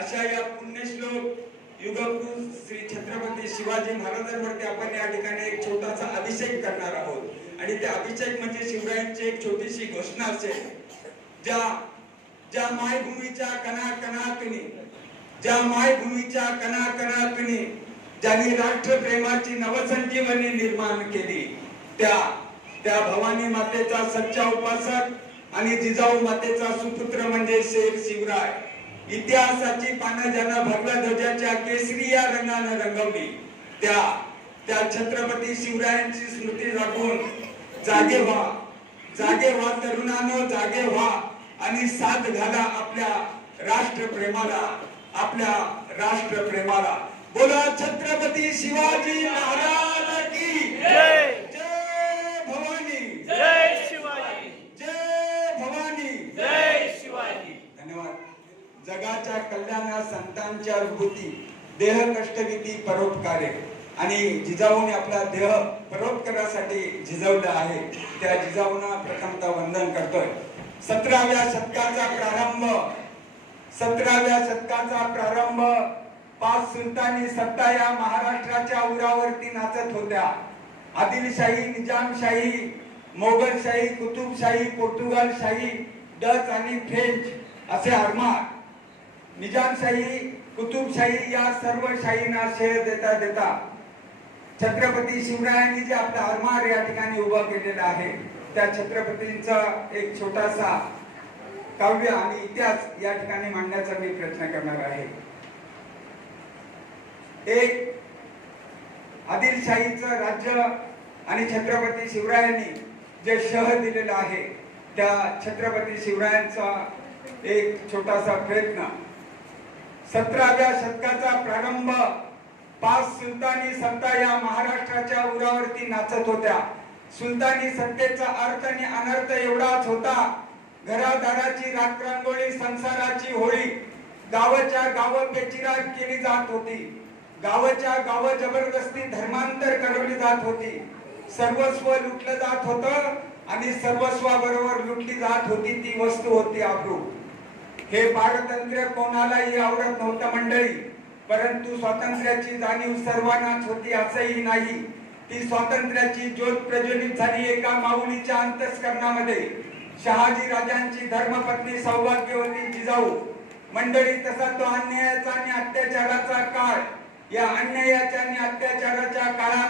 अशा या पुण्यश्लोक युगपुरुष श्री छत्रपती शिवाजी महाराजांवरती आपण या ठिकाणी एक छोटासा अभिषेक करणार आहोत आणि त्या अभिषेक म्हणजे शिवरायांची एक छोटीशी घोषणा असेल. ज्या मायभूमीच्या कणाकणातून ज्यांनी राष्ट्रप्रेमाची नवसंजीवनी निर्माण केली त्या भवानी मातेचा सच्चा उपासक आणि जिजाऊ मातेचा सुपुत्र म्हणजे शेर शिवराय. इतिहासाची पानं ज्यांना भगव्या ध्वजाच्या केसरी या रंगाने रंगवली त्या छत्रपती शिवरायांची स्मृती जागून जागे व्हा तरुणांनो, जागे व्हा आणि साथ घाला आपल्या राष्ट्रप्रेमाला. बोला छत्रपती शिवाजी महाराज की जय. जय भवानी, जय शिवाजी, जय भवानी, जय शिवाजी. धन्यवाद. जगाच्या कल्याणा संतांच्या विभूती देह कष्टविधी परोपकारे आणि जिजाऊने आपला देह परोपकारासाठी झिजवला आहे. त्या जिजाऊंना प्रथमतः वंदन करतोय. 17व्या शतकाचा प्रारंभ 5 सुलतानी सत्ता या महाराष्ट्राच्या उरावरती नाचत होत्या. आदिलशाही, निजामशाही, मोगलशाही, कुतुबशाही, पोर्तुगालशाही, डच आणि फ्रेंच असे आरमार. निजामशाही, कुतुबशाही या सर्व शाहींना शेर देता छत्रपती शिवरायांनी जे आपला आरमार या ठिकाणी उभा केलेला आहे त्या छत्रपतींचा एक छोटासा काव्य आणि इतिहास या ठिकाणी मांडण्याचा मी प्रयत्न करणार आहे. एक आदिलशाहीचं राज्य आणि छत्रपती शिवरायांनी जे शह दिलेलं आहे त्या छत्रपती शिवरायांचा एक छोटासा प्रयत्न. 17व्या शतकाचा प्रारंभ 5 सुलतानी सत्ता या महाराष्ट्राच्या उरावरती नाचत होत्या. सुलतानी सत्तेचा अर्थ आणि अनर्थ एवढाच होता. घरादाराची रात्रंगोळी, संसाराची होळी, गावाच्या गाव बेचिराग केली जात होती. गावाच्या गाव जबरदस्ती धर्मांतर करवली जात होती. सर्वस्व लुटलं जात होतं आणि सर्वस्वाबरोबर लुटली जात होती ती वस्तू होती आबरू. हे पारतंत्र्य कोणालाही आवडत नव्हतं मंडळी, परंतु स्वातंत्र्याची जाणीव सर्वांनाच होती असंही नाही. ती स्वातंत्र्याची ज्योत प्रज्वलित झाली एका माऊलीच्या अंतस्करणामध्ये. शहाजी राजांची धर्मपत्नी सौभाग्यवती जिजाऊ. मंडळी तसा तो अन्यायाचा आणि अत्याचाराचा काळ. या अन्यायाच्या आणि अत्याचाराच्या काळात